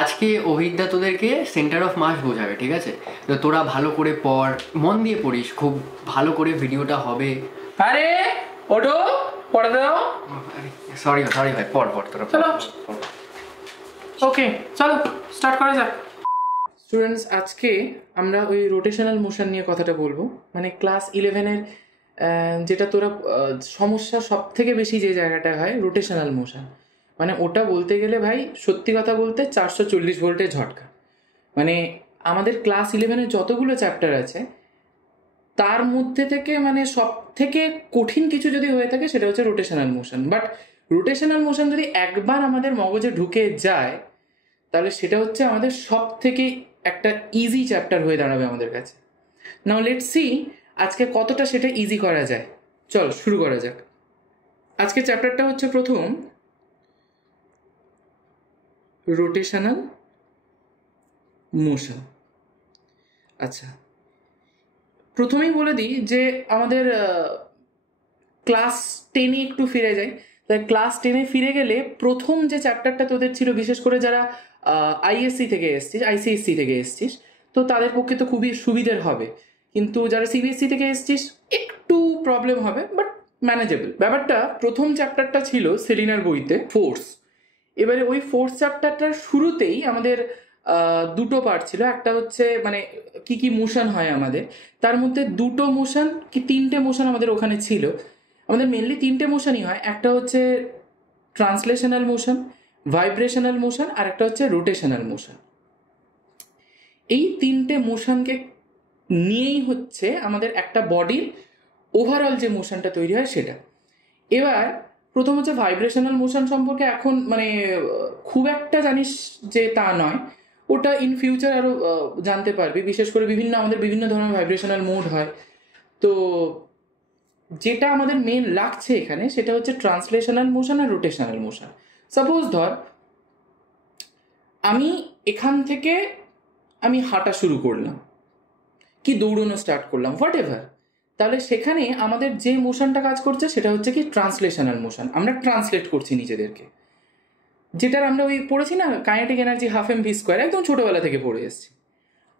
আজকে অভিজ্ঞতা তোদেরকে সেন্টার অফ মাস বোঝাবে, ঠিক আছে? তো তোরা ভালো করে পড়, মন দিয়ে পড়িস, খুব ভালো করে ভিডিওটা হবে। আরে ওঠো, পড়ে দাও। সরি সরি ভাই, পড় পড় তোরা চলো। ওকে চলো স্টার্ট করা যাক। স্টুডেন্টস, আজকে আমরা ওই রোটেশনাল মোশন নিয়ে কথাটা বলবো। মানে ক্লাস 11-এর যেটা তোরা সমস্যা সব থেকে বেশি যে জায়গাটা হয় রোটেশনাল মোশন। মানে ওটা বলতে গেলে ভাই সত্যি কথা বলতে 440 ভোল্টের ঝটকা। মানে আমাদের ক্লাস 11-এর যতগুলো চ্যাপ্টার আছে তার মধ্যে থেকে মানে সব থেকে কঠিন কিছু যদি হয়ে থাকে সেটা হচ্ছে rotational motion. But rotational motion যদি একবার আমাদের মগজে ঢুকে যায় তাহলে সেটা হচ্ছে আমাদের সব থেকে একটা ইজি চ্যাপ্টার হয়ে দাঁড়াবে আমাদের কাছে। নাও লেটস সি আজকে কতটা সেটা ইজি করা যায়। চল শুরু করা যাক। আজকে চ্যাপ্টারটা হচ্ছে প্রথম রোটেশনাল মোশন। আচ্ছা, প্রথমেই বলে দিই যে আমাদের ক্লাস 10-এ একটু ফিরে যাই। তাই ক্লাস 10-এ ফিরে গেলে প্রথম যে চ্যাপ্টারটা তোদের ছিল, বিশেষ করে যারা আইএসসি থেকে এসছিস, আইসিএসসি থেকে এসছিস, তো তাদের পক্ষে তো খুবই সুবিধের হবে। কিন্তু যারা সিবিএসসি থেকে এসছিস একটু প্রবলেম হবে, বাট ম্যানেজেবল। ব্যাপারটা প্রথম চ্যাপ্টারটা ছিল সেলিনার বইতে ফোর্স। এবারে ওই ফোর্স চ্যাপ্টারটার শুরুতেই আমাদের দুটো পার্ট ছিল। একটা হচ্ছে মানে কি কি মোশন হয় আমাদের, তার মধ্যে দুটো মোশন কি তিনটে মোশন আমাদের ওখানে ছিল। আমাদের মেনলি তিনটে মোশনই হয়। একটা হচ্ছে ট্রান্সলেশনাল মোশন, ভাইব্রেশনাল মোশন, আর একটা হচ্ছে রোটেশনাল মোশন। এই তিনটে মোশনকে নিয়েই হচ্ছে আমাদের একটা বডির ওভারঅল যে মোশনটা তৈরি হয় সেটা। এবার প্রথম হচ্ছে ভাইব্রেশনাল মোশন সম্পর্কে এখন মানে খুব একটা জানিস যে তা নয়, ওটা ইন ফিউচার আরও জানতে পারবি। বিশেষ করে আমাদের বিভিন্ন ধরনের ভাইব্রেশনাল মোড হয়। তো যেটা আমাদের মেন লাগছে এখানে সেটা হচ্ছে ট্রান্সলেশনাল মোশন আর রোটেশনাল মোশন। সাপোজ ধর আমি এখান থেকে আমি হাঁটা শুরু করলাম, কি দৌড়ানো স্টার্ট করলাম, হোয়াট এভার, তাহলে সেখানে আমাদের যে মোশনটা কাজ করছে সেটা হচ্ছে কি ট্রান্সলেশনাল মোশন। আমরা ট্রান্সলেট করছি নিজেদেরকে, যেটার আমরা ওই পড়েছি না কাইনেটিক এনার্জি ½ mv², একদম ছোটবেলা থেকে পড়ে এসেছি।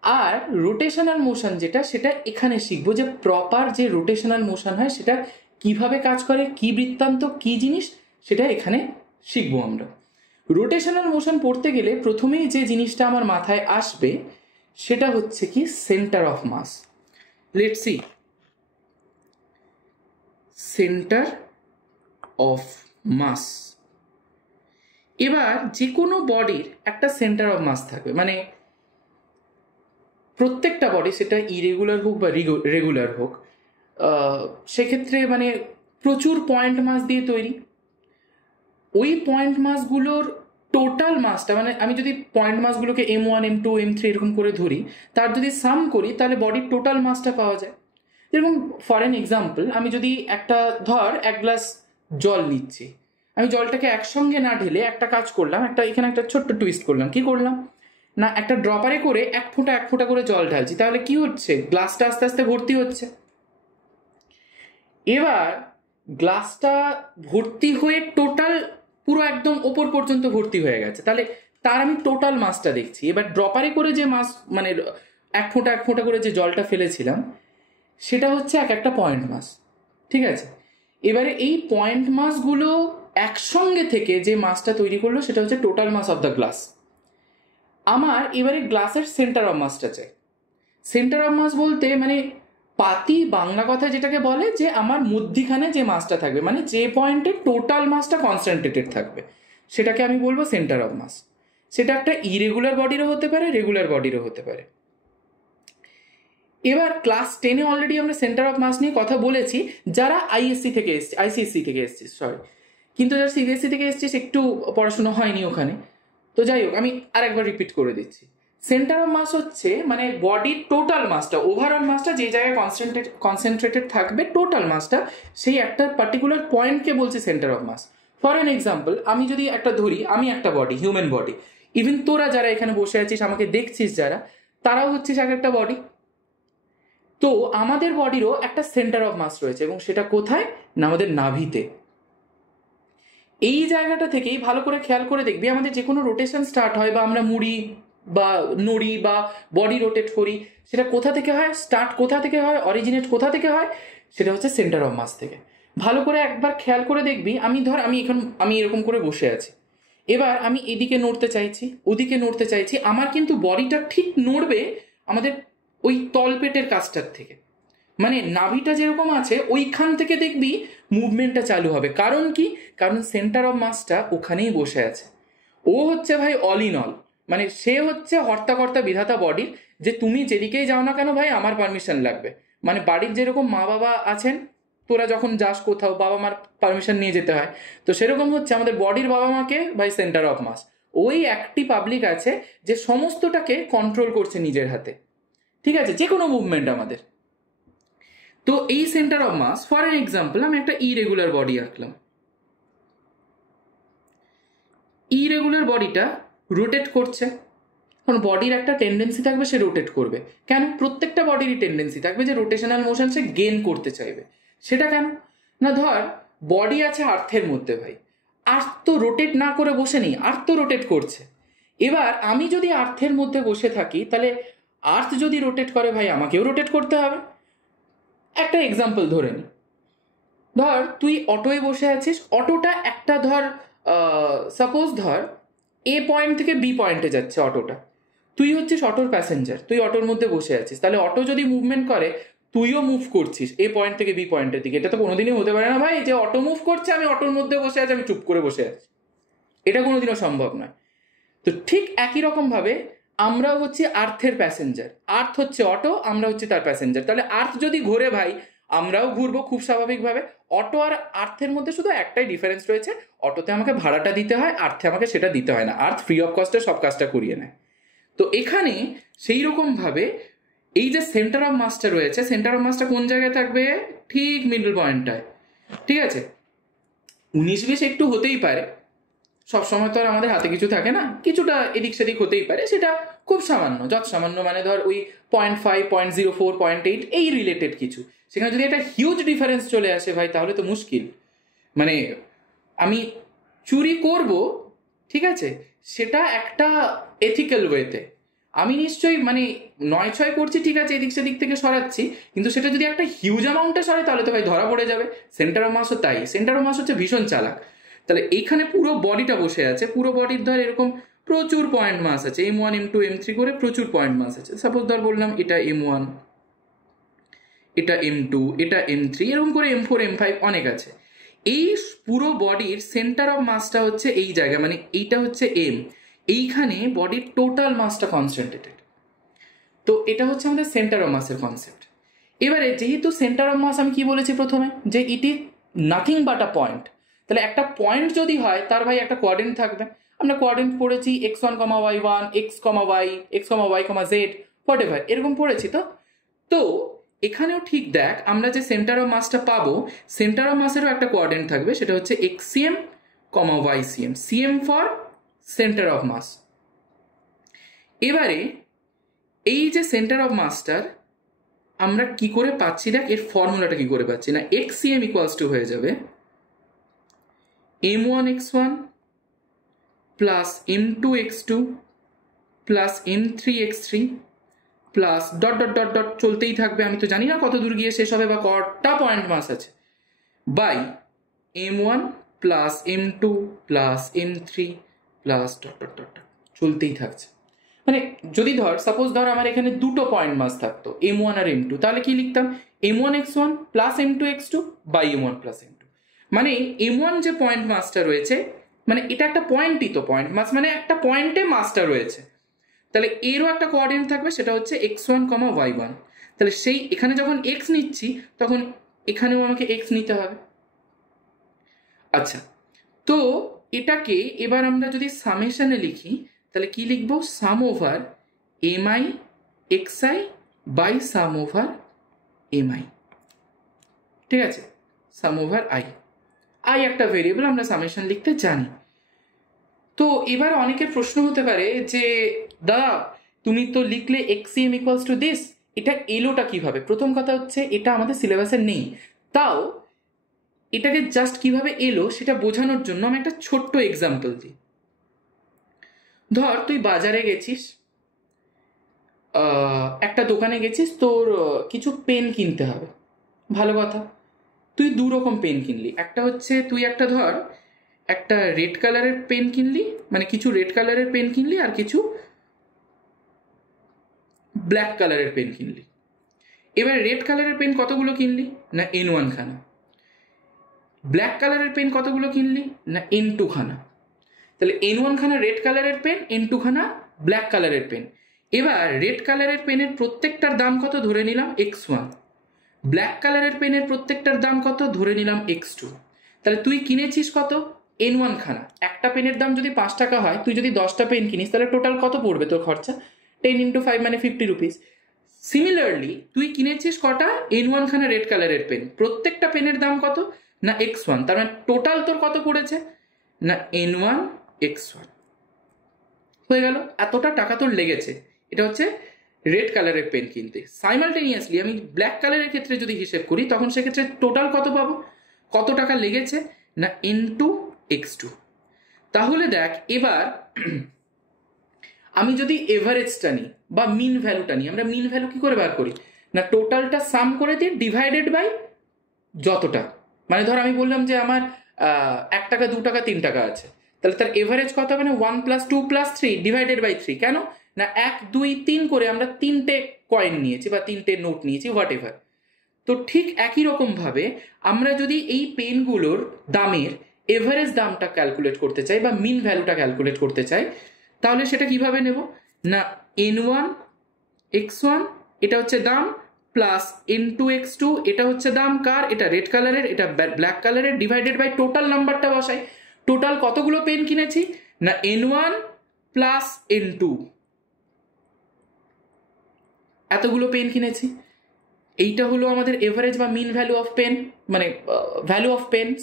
আর রোটেশনাল মোশন যেটা, সেটা এখানে শিখবো যে প্রপার যে রোটেশনাল মোশন হয় সেটা কিভাবে কাজ করে, কি বৃত্তান্ত, কি জিনিস, সেটা এখানে শিখবো আমরা। রোটেশনাল মোশন পড়তে গেলে প্রথমেই যে জিনিসটা আমার মাথায় আসবে সেটা হচ্ছে কি centre of mass. Let's see, centre of mass. এবার যে কোনো বডির একটা সেন্টার অফ মাস থাকবে। মানে প্রত্যেকটা বডি, সেটা ইরেগুলার হোক বা রেগুলার হোক, সেক্ষেত্রে মানে প্রচুর পয়েন্ট মাস দিয়ে তৈরি। ওই পয়েন্ট মাসগুলোর টোটাল মাসটা, মানে আমি যদি পয়েন্ট মাসগুলোকে M1, M2, M3 এরকম করে ধরি, তার যদি সাম করি তাহলে বডির টোটাল মাসটা পাওয়া যায়। যেরকম ফর অ্যান এক্সাম্পল, আমি যদি একটা ধর 1 গ্লাস জল নিচ্ছি, আমি জলটাকে একসঙ্গে না ঢেলে একটা কাজ করলাম, এখানে একটা ছোট্ট টুইস্ট করলাম। কি করলাম না, একটা ড্রপারে করে এক ফোঁটা করে জল ঢালছি, তাহলে কি হচ্ছে, গ্লাসটা আস্তে আস্তে ভর্তি হচ্ছে। এবার গ্লাসটা ভর্তি হয়ে টোটাল পুরো একদম ওপর পর্যন্ত ভর্তি হয়ে গেছে, তাহলে তার আমি টোটাল মাসটা দেখছি। এবার ড্রপারে করে যে মাস, মানে এক ফোঁটা করে যে জলটা ফেলেছিলাম, সেটা হচ্ছে একটা পয়েন্ট মাস, ঠিক আছে? এবারে এই পয়েন্ট মাসগুলো একসঙ্গে থেকে যে মাসটা তৈরি করলো সেটা হচ্ছে total mass of the glass. আমার এবারে গ্লাসের সেন্টার অফ মাসটা চাই। সেন্টার অফ মাস বলতে মানে পাতি বাংলা কথায় যেটাকে বলে যে আমার মধ্যিখানে যে মাসটা থাকবে, মানে যে পয়েন্টে টোটাল মাসটা কনসেন্ট্রেটেড থাকবে, সেটাকে আমি বলবো সেন্টার অফ মাস। সেটা একটা ইরেগুলার বডিরও হতে পারে, রেগুলার বডিরও হতে পারে। এবার ক্লাস 10-এ অলরেডি আমরা সেন্টার অফ মাস নিয়ে কথা বলেছি যারা আইসিএসসি থেকে এসছিস, সরি। কিন্তু যারা সিবিএসসি থেকে এসছিস একটু পড়াশোনা হয়নি ওখানে, তো যাই হোক আমি আরেকবার রিপিট করে দিচ্ছি। সেন্টার অফ মাস হচ্ছে মানে বডির টোটাল মাসটা, ওভারঅল মাসটা যে জায়গায় কনসেন্ট্রেটেড থাকবে, টোটাল মাসটা, সেই একটা পার্টিকুলার পয়েন্টকে বলছে centre of mass. For an example, আমি যদি একটা ধরি, আমি একটা বডি, হিউম্যান বডি, ইভেন তোরা যারা এখানে বসে আছিস, আমাকে দেখছিস যারা, তারাও হচ্ছিস একটা বডি। তো আমাদের বডিরও একটা সেন্টার অফ মাস রয়েছে, এবং সেটা কোথায় না আমাদের নাভিতে। এই জায়গাটা থেকেই ভালো করে খেয়াল করে দেখবি আমাদের যে কোনো রোটেশন স্টার্ট হয় বা আমরা মুড়ি বা নড়ি বা বডি রোটেট করি, সেটা কোথা থেকে হয়, স্টার্ট কোথা থেকে হয়, অরিজিনেট কোথা থেকে হয়, সেটা হচ্ছে সেন্টার অফ মাস থেকে। ভালো করে একবার খেয়াল করে দেখবি, আমি এরকম করে বসে আছি, এবার আমি এদিকে নড়তে চাইছি, ওদিকে নড়তে চাইছি, আমার কিন্তু বডিটা ঠিক নড়বে আমাদের ওই তলপেটের কাছটার থেকে, মানে নাভিটা যেরকম আছে ওইখান থেকে দেখবি মুভমেন্টটা চালু হবে। কারণ কি? কারণ সেন্টার অফ মাসটা ওখানেই বসে আছে। ও হচ্ছে ভাই অল ইন অল, মানে সে হচ্ছে হর্তাকর্তা বিধাতা বডির, যে তুমি যেদিকেই যাও না কেন ভাই আমার পারমিশন লাগবে। মানে বাড়ির যেরকম মা বাবা আছেন, তোরা যখন যাস কোথাও বাবা মার পারমিশন নিয়ে যেতে হয়, তো সেরকম হচ্ছে আমাদের বডির বাবা মাকে ভাই সেন্টার অফ মাস। ওই একটি পাবলিক আছে যে সমস্তটাকে কন্ট্রোল করছে নিজের হাতে, ঠিক আছে, যে কোনো মুভমেন্ট আমাদের। তো এই centre of mass, for an example আমি একটা ইরেগুলার বডি আঁকলাম, ইরেগুলার বডিটা রোটেট করছে, কারণ বডির একটা টেন্ডেন্সি থাকবে সে রোটেট করবে। কেন? প্রত্যেকটা বডিরই টেন্ডেন্সি থাকবে যে রোটেশনাল মোশন সে গেন করতে চাইবে। সেটা কেন না, ধর বডি আছে আর্থের মধ্যে, ভাই আর্থ তো রোটেট না করে বসে নেই, আর্থ তো রোটেট করছে। এবার আমি যদি আর্থের মধ্যে বসে থাকি, তাহলে আর্থ যদি রোটেট করে ভাই আমাকেও রোটেট করতে হবে। একটা এক্সাম্পল ধরে নি, ধর তুই অটোয় বসে আছিস, অটোটা একটা ধর সাপোজ ধর এ পয়েন্ট থেকে বি পয়েন্টে যাচ্ছে অটোটা, তুই হচ্ছিস অটোর প্যাসেঞ্জার, তুই অটোর মধ্যে বসে আছিস, তাহলে অটো যদি মুভমেন্ট করে তুইও মুভ করছিস এ পয়েন্ট থেকে বি পয়েন্টের দিকে। এটা তো কোনোদিনই হতে পারে না ভাই যে অটো মুভ করছে আমি অটোর মধ্যে বসে আছি, আমি চুপ করে বসে আছি, এটা কোনোদিনও সম্ভব নয়। তো ঠিক একই রকম ভাবে আমরাও হচ্ছি আর্থের প্যাসেঞ্জার, আর্থ হচ্ছে অটো, আমরা হচ্ছি তার প্যাসেঞ্জার। তাহলে আর্থ যদি ঘোরে ভাই আমরাও ঘুরবো খুব স্বাভাবিকভাবে। অটো আর আর্থের মধ্যে শুধু একটাই ডিফারেন্স রয়েছে, অটোতে আমাকে ভাড়াটা দিতে হয়, আর্থে আমাকে সেটা দিতে হয় না, আর্থ ফ্রি অফ কস্টে সব কাজটা করিয়ে নেয়। তো এখানে সেই রকম ভাবে এই যে সেন্টার অফ মাসটা রয়েছে, সেন্টার অফ মাসটা কোন জায়গায় থাকবে? ঠিক মিডল পয়েন্টটায়, ঠিক আছে। 19-20 একটু হতেই পারে, সবসময় তো আর আমাদের হাতে কিছু থাকে না, কিছুটা এদিক সেদিক হতেই পারে, সেটা খুব সামান্য, যত সামান্য, মানে ধর ওই 0.5, 0.04, 0.8 এই রিলেটেড কিছু। সেখানে যদি একটা হিউজ ডিফারেন্স চলে আসে ভাই তাহলে তো মুশকিল। মানে আমি চুরি করব, ঠিক আছে, সেটা একটা এথিক্যাল ওয়েতে, আমি নিশ্চয়ই মানে 9-6 করছি, ঠিক আছে, এদিক সেদিক থেকে সরাচ্ছি, কিন্তু সেটা যদি একটা হিউজ অ্যামাউন্টে সরে তাহলে তো ভাই ধরা পড়ে যাবে। সেন্টার অফ মাসও তাই, সেন্টার অফ মাস হচ্ছে ভীষণ চালাক। তাহলে এইখানে পুরো বডিটা বসে আছে, পুরো বডির ধর এরকম প্রচুর পয়েন্ট মাস আছে, M1, M2, M3 করে প্রচুর পয়েন্ট মাস আছে। সাপোজ ধর বললাম এটা M1, এটা M2, এটা M3, এরকম করে M4, M5 অনেক আছে। এই পুরো বডির সেন্টার অফ মাসটা হচ্ছে এই জায়গা, মানে এইটা হচ্ছে M, এইখানে বডির টোটাল মাসটা কনসেন্ট্রেটেড। তো এটা হচ্ছে আমাদের সেন্টার অফ মাসের কনসেপ্ট। এবারে যেহেতু সেন্টার অফ মাস আমি কি বলেছি প্রথমে, যে it is nothing but a point, তাহলে একটা পয়েন্ট যদি হয় তার ভাই একটা কোঅর্ডিনেট থাকবে। আমরা কোঅর্ডিনেট পড়েছি x1, y1, x, y, x, y, z, what ever, এরকম পড়েছি। তো এখানেও ঠিক দেখ, আমরা যে সেন্টার অফ মাসটা পাবো, সেন্টার অফ মাসেরও একটা কোঅর্ডিনেট থাকবে, সেটা হচ্ছে xcm, ycm, cm for centre of mass. এবারে এই যে সেন্টার অফ মাসটার আমরা কি করে পাচ্ছি, দেখ এর ফর্মুলাটা কি করে পাচ্ছি না, xcm ইকুয়ালস টু হয়ে যাবে m1x1 plus m2x2 plus m3x3 plus dot dot dot dot চলতেই থাকবে, আমি তো জানি না কত দূর গিয়ে শেষ হবে বা কটা পয়েন্ট মাস আছে, by m1 plus m2 plus m3 plus dot dot dot চলতেই থাকছে। মানে যদি ধর সাপোজ ধর আমার এখানে দুটো পয়েন্ট মাস থাকতো m1 আর m2, তাহলে কি লিখতাম m1x1 plus m2x2 by m1 plus m2। মানে m1 যে পয়েন্ট মাসটা রয়েছে, মানে এটা একটা পয়েন্টই তো পয়েন্ট মাস, মানে একটা পয়েন্টে মাসটা রয়েছে, তাহলে এরও একটা কোঅর্ডিনেট থাকবে, সেটা হচ্ছে x1, y1। তাহলে সেই এখানে যখন x নিচ্ছি তখন এখানেও আমাকে x নিতে হবে। আচ্ছা, তো এটাকে এবার আমরা যদি সামেশনে লিখি তাহলে কি লিখবো, sum over mi xi by sum over mi, ঠিক আছে, সাম ওভার i একটা ভেরিয়েবল আমরা সামেশন লিখতে জানি। তো এবার অনেকের প্রশ্ন হতে পারে যে দাদা তুমি তো লিখলে xcm ইকুয়ালস টু দিস, এটা এলোটা কিভাবে? প্রথম কথা হচ্ছে এটা আমাদের সিলেবাসে নেই, তাও এটাকে জাস্ট কিভাবে এলো সেটা বোঝানোর জন্য আমি একটা ছোট্ট এক্সাম্পল দিই। ধর তুই বাজারে গেছিস, একটা দোকানে গেছিস, তোর কিছু পেন কিনতে হবে, ভালো কথা। তুই দু রকম পেন কিনলি, একটা হচ্ছে তুই একটা ধর একটা রেড কালারের পেন কিনলি, মানে কিছু রেড কালারের পেন কিনলি আর কিছু ব্ল্যাক কালারের পেন কিনলি। এবার রেড কালারের পেন কতগুলো কিনলি? না N1 খানা। ব্ল্যাক কালারের পেন কতগুলো কিনলি? না N2 খানা। তাহলে N1 খানা রেড কালারের পেন, N2 খানা ব্ল্যাক কালারের পেন। এবার রেড কালারের পেনের প্রত্যেকটার দাম কত ধরে নিলাম X1, ব্ল্যাক কালারের পেনের প্রত্যেকটার দাম কত ধরে নিলাম X2। তাহলে তুই কিনেছিস কত? N1 খানা। একটা পেনের দাম যদি 5 টাকা হয়, তুই যদি 10টা পেন কিনিস তাহলে টোটাল কত পড়বে তোর খরচা? 10 × 5 মানে 50 রুপিস। সিমিলারলি তুই কিনেছিস কটা? N1 খানা রেড কালারের পেন, প্রত্যেকটা পেনের দাম কত? না X1। তার মানে টোটাল তোর কত পড়েছে? না N1 X1। হয়ে গেল, এতটা টাকা তোর লেগেছে। এটা হচ্ছে রেড কালারের পেন কিনতে। সাইমালটেনিয়াসলি আমি ব্ল্যাক কালারের ক্ষেত্রে যদি হিসেব করি, তখন সেক্ষেত্রে টোটাল কত পাবো? কত টাকা লেগেছে? না N2 X2। তাহলে দেখ, এবার আমি যদি এভারেজটা নিই বা মিন ভ্যালুটা নিই, আমরা মিন ভ্যালু কি করে বার করি? না টোটালটা সাম করে দিই ডিভাইডেড বাই যতটা। মানে ধর আমি বললাম যে আমার 1 টাকা 2 টাকা 3 টাকা আছে, তাহলে তার এভারেজ কত হবে? না 1 + 2 + 3 ডিভাইডেড বাই 3। কেন? না 1 2 3 করে আমরা 3টে কয়েন নিয়েছি বা 3টে নোট নিয়েছি, হোয়াট এভার। তো ঠিক একই রকম ভাবে আমরা যদি এই পেনগুলোর দামের এভারেজ দামটা ক্যালকুলেট করতে চাই বা মিন ভ্যালুটা ক্যালকুলেট করতে চাই, তাহলে সেটা কিভাবে নেব? না N1 X1 এটা হচ্ছে দাম, প্লাস N2 X2 এটা হচ্ছে দাম কার? এটা রেড কালারের, এটা ব্ল্যাক কালারের, ডিভাইডেড বাই টোটাল নাম্বারটা বসাই। টোটাল কতগুলো পেন কিনেছি? না N1 প্লাস N2, এতগুলো পেন কিনেছি। এইটা হলো আমাদের এভারেজ বা মিন ভ্যালু অফ পেন, মানে ভ্যালু অফ পেনস।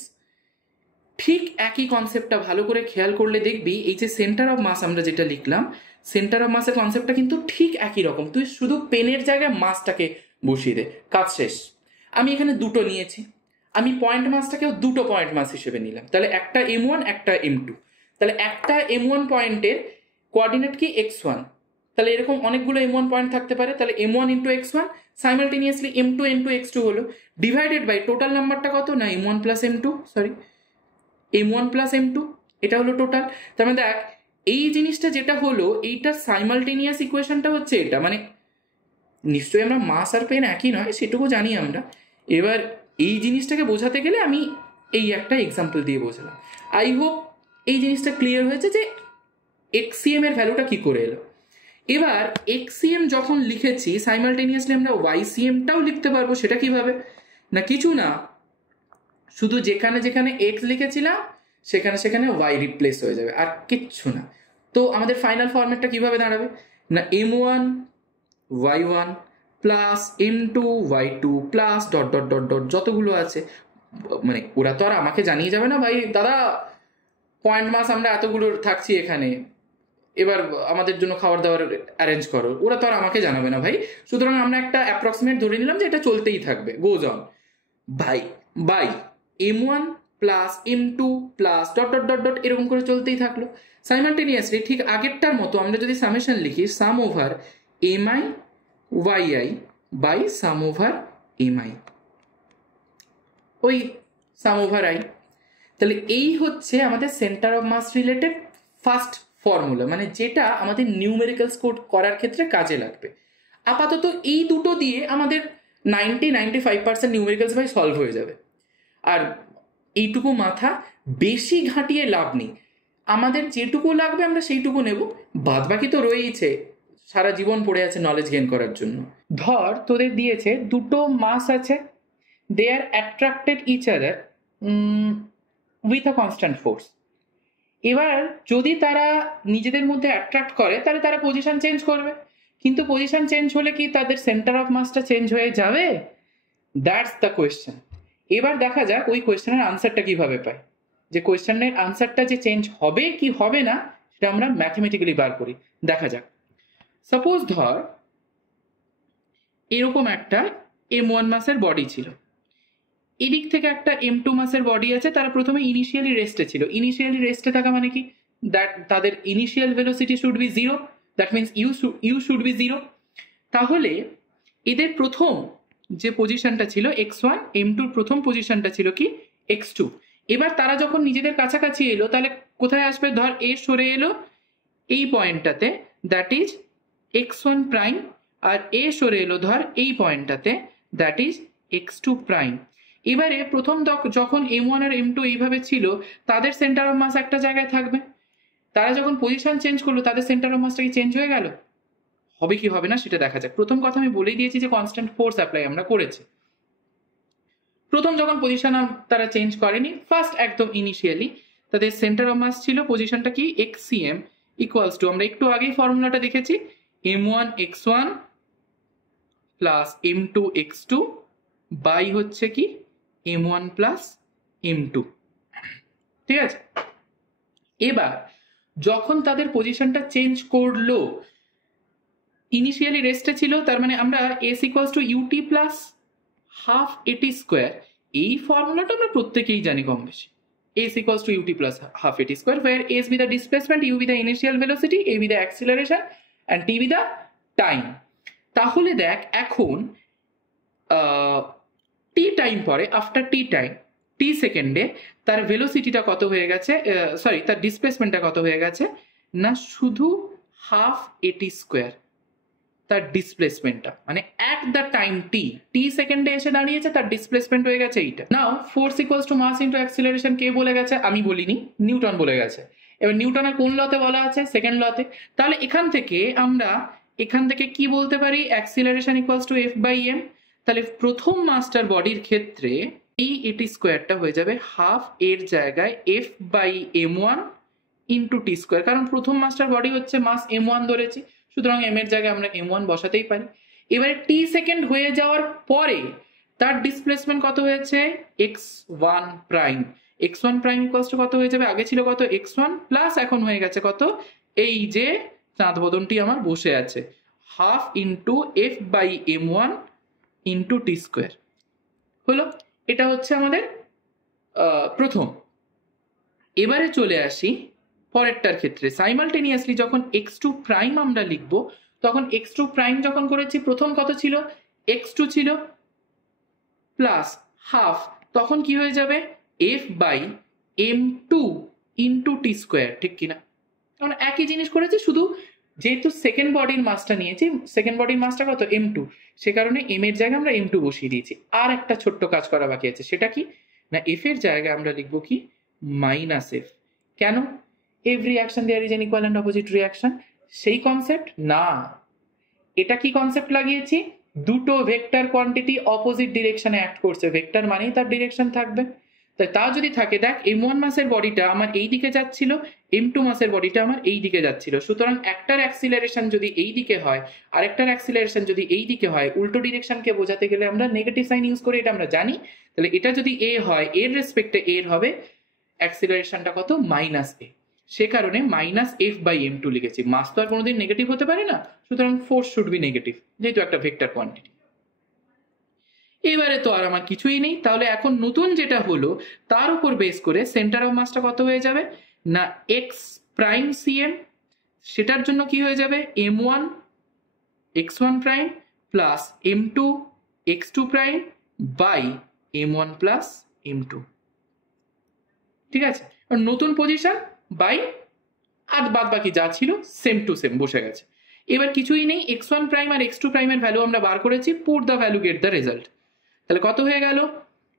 ঠিক একই কনসেপ্টটা ভালো করে খেয়াল করলে দেখবি, এই যে সেন্টার অফ মাস আমরা যেটা লিখলাম, সেন্টার অফ মাসের কনসেপ্টটা কিন্তু ঠিক একই রকম। তুই শুধু পেনের জায়গায় মাসটাকে বসিয়ে দে, কাজ শেষ। আমি এখানে দুটো নিয়েছি, আমি পয়েন্ট মাসটাকেও দুটো পয়েন্ট মাস হিসেবে নিলাম। তাহলে একটা M1 একটা M2। তাহলে একটা M1 পয়েন্টের কোঅর্ডিনেট কি? X1। তাহলে এরকম অনেকগুলো M1 পয়েন্ট থাকতে পারে, তাহলে M1 × X1 simultaneously M2 N2 X2 হলো, ডিভাইডেড বাই টোটাল নাম্বারটা কত? না M1 + M2, sorry M1 + M2, এটা হলো টোটাল। তার মানে দেখ, এই জিনিসটা যেটা হলো, এইটার সাইমালটেনিয়াস ইকুয়েশনটা হচ্ছে এটা। মানে নিশ্চয়ই আমরা মাস আর পেন একই নয়, সেটুকু জানি আমরা। এবার এই জিনিসটাকে বোঝাতে গেলে আমি এই একটা এক্সাম্পল দিয়ে বোঝালাম। আই হোপ এই জিনিসটা ক্লিয়ার হয়েছে যে XCM এর ভ্যালুটা কি করে এলো। এবার XCM যখন লিখেছি, সাইমালটেনিয়াসলি আমরা YCMটাও লিখতে পারবো। সেটা কিভাবে? না কিছু না, শুধু যেখানে যেখানে X লিখেছিলাম সেখানে সেখানে Y রিপ্লেস হয়ে যাবে, আর কিচ্ছু না। তো আমাদের ফাইনাল ফরম্যাটটা কিভাবে দাঁড়াবে? না M1 Y1 plus M2 Y2 plus dot dot dot dot যতগুলো আছে। মানে ওরা তো আর আমাকে জানিয়ে যাবে না, ভাই দাদা পয়েন্ট মাস আমরা এতগুলো থাকছি এখানে, এবার আমাদের জন্য খাবার দাবার অ্যারেঞ্জ করো। ওরা তো আর আমাকে জানাবে না ভাই। সুতরাং আমরা একটা অ্যাপ্রক্সিমেট ধরে নিলাম যে এটা চলতেই থাকবে, goes on by M1 plus M2 plus dot dot dot dot এরকম করে চলতেই থাকলো। সাইমালটেনিয়াসলি ঠিক আগেরটার মতো আমরা যদি সামেশন লিখি, sum over MI YI by sum over MI, ওই সাম ওভার I। তাহলে এই হচ্ছে আমাদের centre of mass related first formula, মানে যেটা আমাদের নিউমেরিক্যালস কোড করার ক্ষেত্রে কাজে লাগবে। আপাতত এই দুটো দিয়ে আমাদের 90-95% নিউমেরিক্যালস ভাই সলভ হয়ে যাবে। আর এইটুকু মাথা বেশি ঘাঁটিয়ে লাভ নেই, আমাদের যেটুকু লাগবে আমরা সেইটুকু নেব, বাদ বাকি তো রয়েইছে, সারা জীবন পড়ে আছে নলেজ গেইন করার জন্য। ধর তোদের দিয়েছে দুটো মাস আছে, they are attracted each other with a constant force. এবার যদি তারা নিজেদের মধ্যে অ্যাট্রাক্ট করে, তাহলে তারা পজিশন চেঞ্জ করবে। কিন্তু পজিশন চেঞ্জ হলে কি তাদের সেন্টার অফ মাসটা চেঞ্জ হয়ে যাবে? That's the question. এবার দেখা যাক ওই কোয়েশ্চেনের আনসারটা কিভাবে পাই, যে কোয়েশ্চেনের আনসারটা যে চেঞ্জ হবে কি হবে না সেটা আমরা ম্যাথমেটিক্যালি বার করি। দেখা যাক, সাপোজ ধর এরকম একটা M1 মাসের বডি ছিল, এদিক থেকে একটা M2 মাসের বডি আছে, তারা প্রথমে ইনিশিয়ালি রেস্টে ছিল। ইনিশিয়ালি রেস্টে থাকা মানে কি, দ্যাট তাদের initial velocity should be 0, that means you should be 0। তাহলে এদের প্রথম যে পজিশনটা ছিল x1, M2 প্রথম পজিশনটা ছিল কি x2। এবার তারা যখন নিজেদের কাছাকাছি এলো, তাহলে কোথায় আসবে, ধর এ সরে এলো এই পয়েন্টটাতে, দ্যাট ইজ x1 প্রাইম, আর এ সরে এলো ধর এই পয়েন্টটাতে, দ্যাট ইজ x2 প্রাইম। এবারে প্রথম যখন M1 আর M2 এইভাবে ছিল, তাদের সেন্টার অফ মাস একটা জায়গায় থাকবে। তারা যখন পজিশন চেঞ্জ করলো, তাদের সেন্টার অফ মাসটা কি চেঞ্জ হয়ে গেল? হবে কি হবে না সেটা দেখা যাক। প্রথম কথা আমি বলেই দিয়েছি যে কনস্ট্যান্ট ফোর্স অ্যাপ্লাই আমরা করেছি। প্রথম যখন পজিশন তারা চেঞ্জ করেনি, ফার্স্ট একদম ইনিশিয়ালি তাদের সেন্টার অফ মাস ছিল পজিশনটা কি xcm ইকুয়ালস টু, আমরা একটু আগেই ফর্মুলাটা দেখেছি, m1 x1 plus m2 x2 by হচ্ছে কি m1 প্লাস m2। ঠিক আছে, এবার যখন তাদের পজিশনটা চেঞ্জ করলো, ইনিশিয়ালি রেস্টে ছিল, তার মানে আমরা s equals to ut plus half at square, এই ফর্মুলাটা আমরা প্রত্যেকেই জানি কম বেশি। s equals to ut plus half at square, where s be the displacement, u be the initial velocity, a be the acceleration and t be the time। তাহলে দেখ এখন t time পরে, আফটার t টাইম, t সেকেন্ডে তার ভেলোসিটিটা কত হয়ে গেছে, sorry তার ডিসপ্লেসমেন্টটা কত হয়ে গেছে না, শুধু হাফ at স্কোয়ার তার ডিসপ্লেসমেন্টটা, মানে অ্যাট দ্য টাইম টি সেকেন্ডে এসে দাঁড়িয়েছে, তার ডিসপ্লেসমেন্ট হয়ে গেছে এইটা। Now force equals to mass into acceleration কে বলে গেছে? আমি বলিনি, নিউটন বলে গেছে। এবার নিউটনের কোন লতে বলা আছে? সেকেন্ড লতে। তাহলে এখান থেকে কি বলতে পারি? Acceleration equals to F by M. তাহলে প্রথম মাস্টার বডির ক্ষেত্রে এই এটি স্কোয়ারটা হয়ে যাবে হাফ এর জায়গায় F by M one into T square, কারণ প্রথম মাস্টার বডি হচ্ছে মাস এম ওয়ান ধরেছি, সুতরাং এম এর জায়গায় আমরা m1 বসাতেই পারি। এবারে t সেকেন্ড হয়ে যাওয়ার পরে তার ডিসপ্লেসমেন্ট কত হয়েছে? x1 prime. x1 prime equals to কত হয়ে যাবে? আগে ছিল কত? x1 প্লাস এখন হয়ে গেছে কত? এই যে চাঁদ বদনটি আমার বসে আছে, half into F by m1 into T square হলো। এটা হচ্ছে আমাদের প্রথম। এবারে চলে আসি পরেরটার ক্ষেত্রে। সাইমালটেনিয়াসলি যখন x2 প্রাইম আমরা লিখব, তখন x2 প্রাইম যখন করেছি, প্রথম কত ছিল? x2 ছিল প্লাস হাফ, তখন কি হয়ে যাবে? f by m2 into T square, ঠিক কিনা? কারণ একই জিনিস করেছি, শুধু যেহেতু সেকেন্ড বডির মাসটা নিয়েছি, সেকেন্ড বডির মাসটা কত? m2, সে কারণে m এর জায়গায় আমরা m2 বসিয়ে দিয়েছি। আর একটা ছোট্ট কাজ করা বাকি আছে, সেটা কি না, f এর জায়গায় আমরা লিখবো কি মাইনাস f। কেন? Every action there is an equal and opposite reaction, সেই কনসেপ্ট না। এটা কি কনসেপ্ট লাগিয়েছি? দুটো ভেক্টর কোয়ান্টিটি অপোজিট ডিরেকশনে অ্যাক্ট করছে, ভেক্টর মানেই তার ডিরেকশন থাকবে। তাই তা যদি থাকে, দেখ m1 মাসের বডিটা আমার এই দিকে যাচ্ছিল, m2 মাসের বডিটা আমার এই দিকে যাচ্ছিল, সুতরাং একটার অ্যাক্সিলারেশন যদি এই দিকে হয়, আরেকটার অ্যাক্সিলারেশন যদি এই দিকে হয়, উল্টো ডিরেকশনকে বোঝাতে গেলে আমরা নেগেটিভ সাইন ইউজ করি, এটা আমরা জানি। তাহলে এটা যদি a হয়, এর রেসপেক্টে এর হবে অ্যাক্সিলারেশনটা কত? Minus a। সে কারণে মাইনাস এফ বাই m2 লিখেছি। মাস তো আর কোনোদিন নেগেটিভ হতে পারে না, সুতরাং ফোর্স শুড বি নেগেটিভ, যেহেতু একটা ভেক্টর কোয়ান্টিটি। এবারে তো আর আমার কিছুই নেই, তাহলে এখন নতুন যেটা হলো তার উপর বেস করে সেন্টার অফ মাসটা কত হয়ে যাবে না, এক্স প্রাইম সিএম, সেটার জন্য কি হয়ে যাবে? m1 x1 prime plus m2 x2 prime by m1 plus m2। ঠিক আছে, নতুন পজিশন বাই আর বাদ বাকি যা ছিল সেম টু সেম বসে গেছে। এবার কিছুই নেই, x1 প্রাইম আর x2 প্রাইমের ভ্যালু আমরা বার করেছি, put the value get the result. তাহলে কত হয়ে গেল?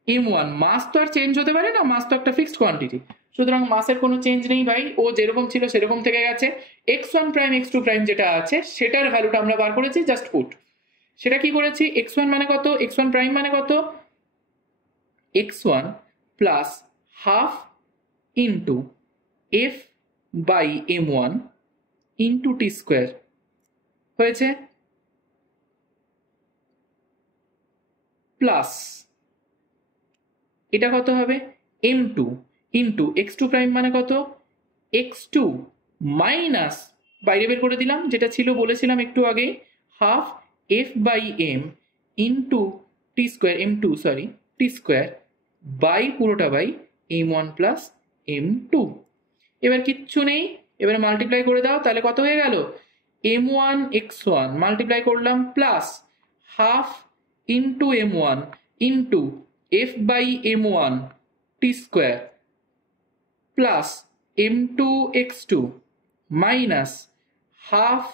m1, মাস তো আর চেঞ্জ হতে পারে না, মাস তো একটা ফিক্সড কোয়ান্টিটি, সুতরাং মাসের কোনো চেঞ্জ নেই ভাই, ও যেরকম ছিল সেরকম থেকে গেছে। x1 প্রাইম x2 প্রাইম যেটা আছে সেটার ভ্যালুটা আমরা বার করেছি, জাস্ট পুট। সেটা কি করেছি? x1 মানে কত? x1 প্রাইম মানে কত? x1 plus half into F by m1 into T square হয়েছে, প্লাস এটা কত হবে? m2 ইন্টু x2 প্রাইম মানে কত? x2 মাইনাস, বাইরে বের করে দিলাম, যেটা ছিল বলেছিলাম একটু আগে, half F by M into T square, m2 sorry T square by পুরোটা বাই m1 প্লাস m2। এবার কিচ্ছু নেই, এবারে মাল্টিপ্লাই করে দাও, তাহলে কত হয়ে গেল, m1 x1 মাল্টিপ্লাই করলাম plus half into m1 into f by m1 T square plus m2 x2 minus half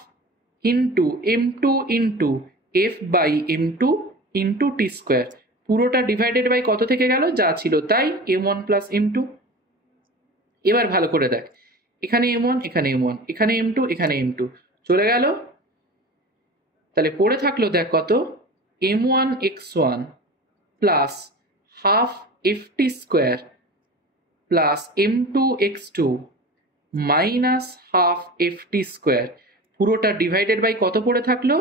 into m2 into f by m2 into T square, পুরোটা ডিভাইডেড বাই কত থেকে গেল, যা ছিল তাই, m1 প্লাস m2। এবার ভালো করে দেখ, এখানে m1 এখানে m1 এখানে m2 এখানে m2 চলে গেল, তাহলে পড়ে থাকলো দেখ কত, m1 x1 plus half ft square plus m2 x2 minus half ft square, পুরোটা ডিভাইডেড বাই কত পড়ে থাকলো,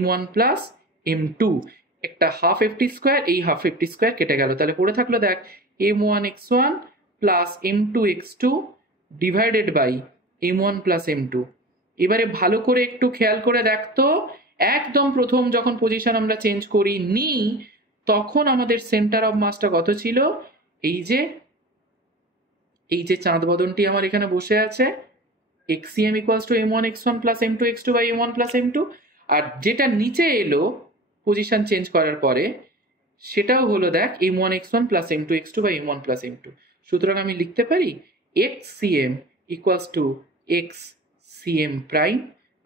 m1 প্লাস m2, একটা হাফ ft স্কোয়ার, এই হাফ ft স্কোয়ার কেটে গেল, তাহলে পড়ে থাকলো দেখ m1 x1 plus m2 x2 divided by m1 plus m2। এবারে ভালো করে একটু খেয়াল করে দেখতো, একদম প্রথম যখন পজিশন আমরা চেঞ্জ করি নি তখন আমাদের সেন্টার অফ মাসটা কত ছিল, এই যে চাঁদ বদনটি আমার এখানে বসে আছে, xcm equals to m1 x1 plus m2 x2 by m1 plus m2, আর যেটা নিচে এলো পজিশন চেঞ্জ করার পরে সেটাও হলো দেখ m1 x1 plus m2 x2 by m1 plus m2। সুতরাং আমি লিখতে পারি xcm equals two xcm prime,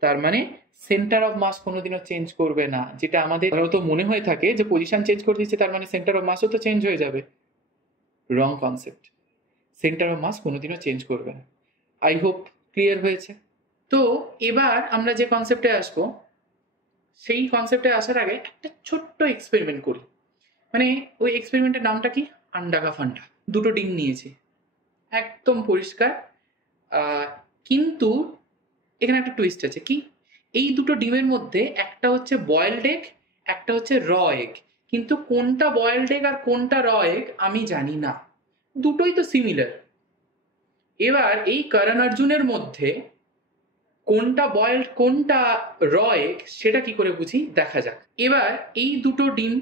তার মানে সেন্টার অফ মাস কোনোদিনও চেঞ্জ করবে না, যেটা আমাদের তো মনে হয়ে থাকে যে পজিশন চেঞ্জ করে দিচ্ছে তার মানে সেন্টার অফ মাসও তো চেঞ্জ হয়ে যাবে, wrong concept, centre of mass কোনোদিনও চেঞ্জ করবে না। আই হোপ ক্লিয়ার হয়েছে। তো এবার আমরা যে কনসেপ্টে আসবো সেই কনসেপ্টে আসার আগে একটা ছোট্ট এক্সপেরিমেন্ট করি, মানে ওই এক্সপেরিমেন্টের নামটা কি, আন্ডাকা ফান্ডা। দুটো ডিম নিয়েছি, একদম পরিষ্কার, কিন্তু এখানে একটা টুইস্ট আছে, কি, এই দুটো ডিমের মধ্যে একটা হচ্ছে বয়েলড এগ, একটা হচ্ছে র এগ, কিন্তু কোনটা বয়েলড এগ আর কোনটা র এগ আমি জানি না, দুটোই তো সিমিলার। এবার এই করণ অর্জুনের মধ্যে কোনটা বয়েলড কোনটা র এগ সেটা কি করে বুঝি, দেখা যাক। এবার এই দুটো ডিম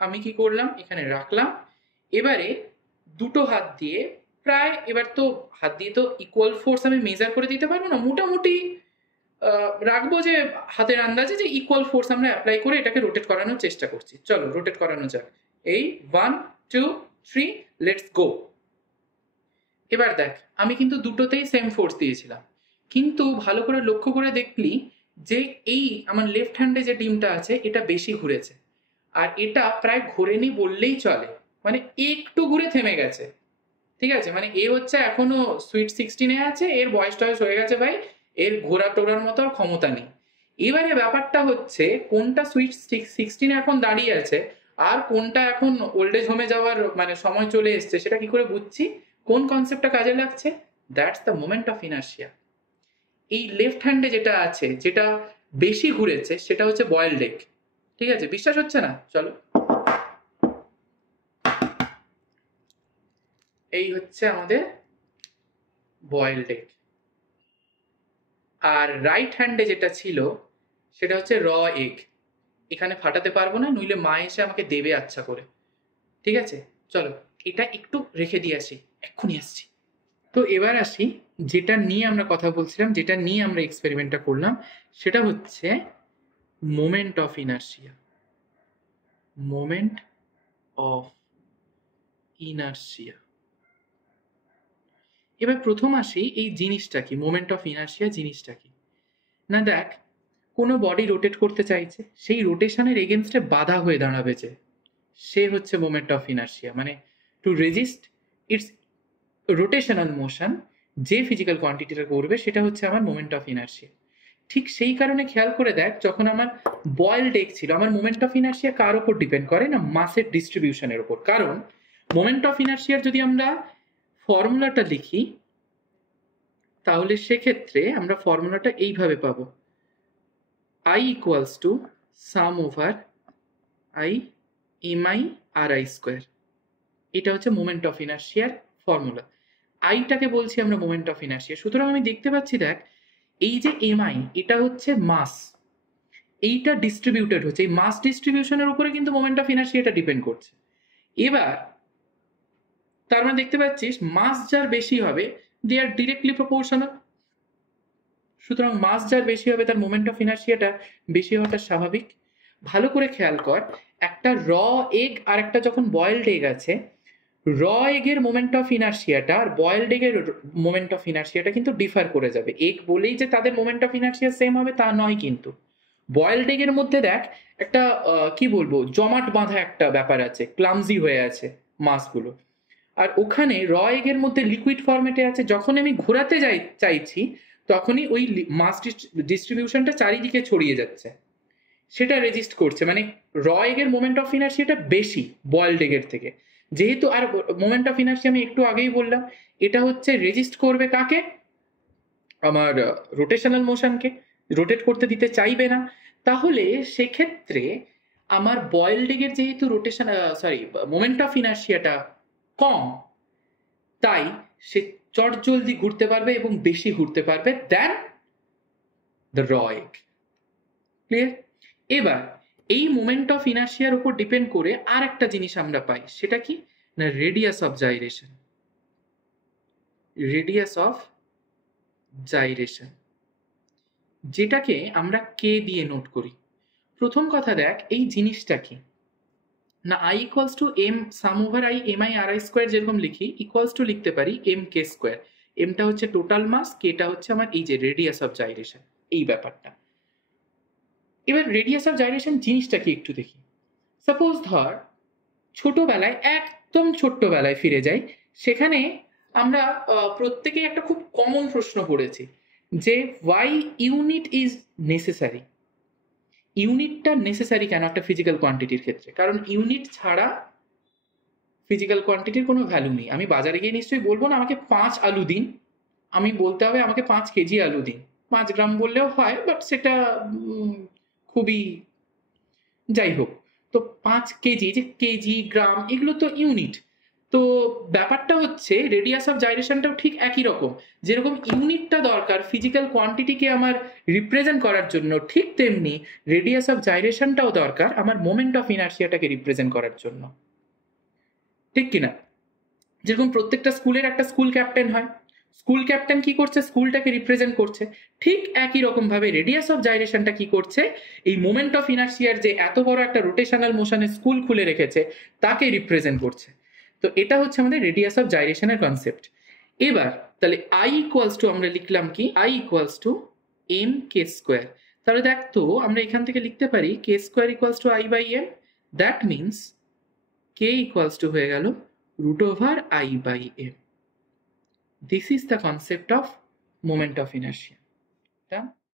আমি কি করলাম, এখানে রাখলাম, এবারে দুটো হাত দিয়ে প্রায়, এবার তো হাত দিয়ে তো ইকুয়াল ফোর্স আমি মেজার করে দিতে পারবো না, মোটামুটি রাখবো যে হাতের আন্দাজে যে ইকুয়াল ফোর্স আমরা অ্যাপ্লাই করে এটাকে রোটেট করানোর চেষ্টা করছি। চলো রোটেট করানো যাক, এই 1 2 3 লেটস গো। এবার দেখ আমি কিন্তু দুটোতেই সেম ফোর্স দিয়েছিলাম, কিন্তু ভালো করে লক্ষ্য করে দেখলি যে এই আমার লেফট হ্যান্ডে যে ডিমটা আছে এটা বেশি ঘুরেছে, আর এটা প্রায় ঘোরেনি বললেই চলে, মানে একটু ঘুরে থেমে গেছে, ঠিক আছে, মানে এ হচ্ছে এখনো সুইট 16-এ আছে, এর বয়স টয়স হয়ে গেছে ভাই, এর ঘোরা টোরার মতো আর ক্ষমতা নেই। এবারে ব্যাপারটা হচ্ছে কোনটা সুইট 16-এ এখন দাঁড়িয়ে আছে আর কোনটা এখন ওল্ড এজ হোমে যাওয়ার মানে সময় চলে এসছে, সেটা কি করে বুঝছি, কোন কনসেপ্টটা কাজে লাগছে, that's the moment of inertia. এই লেফট হ্যান্ডে যেটা আছে যেটা বেশি ঘুরেছে সেটা হচ্ছে বয়েলড এগ, ঠিক আছে, বিশ্বাস হচ্ছে না, চলো এই হচ্ছে আমাদের বয়েলড এগ। আর রাইট হ্যান্ডে যেটা ছিল সেটা হচ্ছে র এগ, এখানে ফাটাতে পারবো না, নইলে মা এসে আমাকে দেবে আচ্ছা করে, ঠিক আছে, চলো এটা একটু রেখে দিয়ে আসি, এক্ষুনি আসছি। তো এবার আসি যেটা নিয়ে আমরা কথা বলছিলাম, যেটা নিয়ে আমরা এক্সপেরিমেন্টটা করলাম, সেটা হচ্ছে moment of inertia. Moment of inertia. এবার প্রথম আসি এই জিনিসটা কি, মোমেন্ট অফ ইনার্শিয়া জিনিসটা কি না, দেখ কোনো বডি রোটেট করতে চাইছে, সেই রোটেশনের এগেনস্টে বাধা হয়ে দাঁড়াবে যে, সে হচ্ছে মোমেন্ট অফ ইনার্শিয়া, মানে two resist it's rotational motion যে ফিজিক্যাল কোয়ান্টিটিটা করবে সেটা হচ্ছে আমার মোমেন্ট অফ ইনার্শিয়া। ঠিক সেই কারণে খেয়াল করে দেখ যখন আমার বয়েলড এগ ছিল, আমার মোমেন্ট অফ ইনার্শিয়া কার উপর ডিপেন্ড করে না, মাসের ডিস্ট্রিবিউশনের উপর। কারণ মোমেন্ট অফ ইনার্শিয়ার যদি আমরা ফর্মুলাটা লিখি তাহলে সেক্ষেত্রে আমরা ফর্মুলাটা এইভাবে পাবো, I equals to sum over I M I R I square. এটা হচ্ছে মোমেন্ট অফ ইনার্শিয়ার ফর্মুলা। আইটাকে বলছি আমরা মোমেন্ট অফ ইনার্শিয়া। সুতরাং আমি দেখতে পাচ্ছি দেখ এই যে এমআই এটা হচ্ছে মাস, এইটা ডিস্ট্রিবিউটেড হচ্ছে, এই মাস ডিস্ট্রিবিউশনের উপরে কিন্তু মোমেন্ট অফ ইনার্শিয়াটা ডিপেন্ড করছে। এবার তার মানে দেখতে পাচ্ছিস মাস যার বেশি হবে দে আর ডিরেক্টলি প্রপোর্শনাল। সুতরাং মাস যার বেশি হবে তার মোমেন্ট অফ ইনার্সিয়াটা বেশি হওয়াটা স্বাভাবিক। ভালো করে খেয়াল কর, একটা র এগ আর একটা যখন বয়েলড এগ আছে, র এগের মোমেন্ট অফ ইনার্সিয়াটা আর বয়েলড এগের মোমেন্ট অফ ইনার্সিয়াটা কিন্তু ডিফার করে যাবে। এগ বলেই যে তাদের মোমেন্ট অফ ইনার্সিয়া সেম হবে তা নয় কিন্তু। বয়েলড এগের মধ্যে দেখ একটা কি বলবো জমাট বাঁধা একটা ব্যাপার আছে, ক্লামজি হয়ে আছে মাসগুলো। আর ওখানে র এগের মধ্যে লিকুইড ফরম্যাটে আছে, যখন আমি ঘোরাতে চাইছি তখনই ওই মাস ডিস্ট্রিবিউশনটা চারিদিকে ছড়িয়ে যাচ্ছে, সেটা রেজিস্ট করছে। মানে র এগের মোমেন্ট অফ ইনার্সিয়াটা বেশি বয়েলড এগের থেকে, যেহেতু। আর মোমেন্ট অফ ইনার্সিয়া আমি একটু আগেই বললাম এটা হচ্ছে রেজিস্ট করবে কাকে, আমার রোটেশনাল মোশনকে, রোটেট করতে দিতে চাইবে না। তাহলে সেক্ষেত্রে আমার বয়েলড এগের যেহেতু রোটেশন মোমেন্ট অফ ইনার্সিয়াটা কম, তাই সে চট জলদি ঘুরতে পারবে এবং বেশি ঘুরতে পারবে দ্যান দ্য র এগ। ক্লিয়ার? এবার এই মোমেন্ট অফ ইনার্সিয়ার উপর ডিপেন্ড করে আর একটা জিনিস আমরা পাই, সেটা কি না radius of gyration. Radius of gyration, যেটাকে আমরা কে দিয়ে নোট করি। প্রথম কথা দেখ এই জিনিসটা কি না, I equals to M sum over I M I R I square যেরকম লিখি, ইকুয়ালস টু লিখতে পারি এম কে স্কোয়ার। এমটা হচ্ছে টোটাল মাস, কেটা হচ্ছে আমার এই যে রেডিয়াস অফ জাইরেশন, এই ব্যাপারটা। এবার রেডিয়াস অফ জাইরেশন জিনিসটা কি একটু দেখি। সাপোজ ধর ছোটবেলায়, একদম ছোট্টবেলায় ফিরে যাই, সেখানে আমরা প্রত্যেকেই একটা খুব কমন প্রশ্ন পড়েছি যে ওয়াই ইউনিট ইজ নেসেসারি। ইউনিটটা নেসেসারি কেন একটা ফিজিক্যাল কোয়ান্টিটির ক্ষেত্রে? কারণ ইউনিট ছাড়া ফিজিক্যাল কোয়ান্টিটির কোনো ভ্যালু নেই। আমি বাজারে গিয়ে নিশ্চয়ই বলবো না আমাকে 5 আলু দিন, আমি বলতে হবে আমাকে 5 কেজি আলু দিন। 5 গ্রাম বললেও হয়, বাট সেটা খুবই, যাই হোক। তো 5 কেজি, যে কেজি গ্রাম এগুলো তো ইউনিট। তো ব্যাপারটা হচ্ছে রেডিয়াস অফ জাইরেশনটাও ঠিক একই রকম। যেরকম ইউনিটটা দরকার ফিজিক্যাল কোয়ান্টিটিকে আমার রিপ্রেজেন্ট করার জন্য, ঠিক তেমনি রেডিয়াস অফ জাইরেশনটাও দরকার আমার মোমেন্ট অফ ইনার্সিয়াটাকে রিপ্রেজেন্ট করার জন্য, ঠিক কিনা? যেরকম প্রত্যেকটা স্কুলের একটা স্কুল ক্যাপ্টেন হয়, স্কুল ক্যাপ্টেন কি করছে, স্কুলটাকে রিপ্রেজেন্ট করছে। ঠিক একই রকম ভাবে রেডিয়াস অফ জাইরেশনটা কি করছে, এই মোমেন্ট অফ ইনার্সিয়ার যে এত বড় একটা রোটেশনাল মোশনে স্কুল খুলে রেখেছে তাকে রিপ্রেজেন্ট করছে। তো এটা হচ্ছে আমাদের রেডিয়াস অফ জাইরেশনের কনসেপ্ট। এবার তাহলে আই ইকুয়ালস টু আমরা লিখলাম কি, I equals to M K square. তাহলে দেখ তো আমরা এখান থেকে লিখতে পারি K square equals to I by M. That means K equals to হয়ে গেল root over I by m. This is the concept of moment of inertia. Done?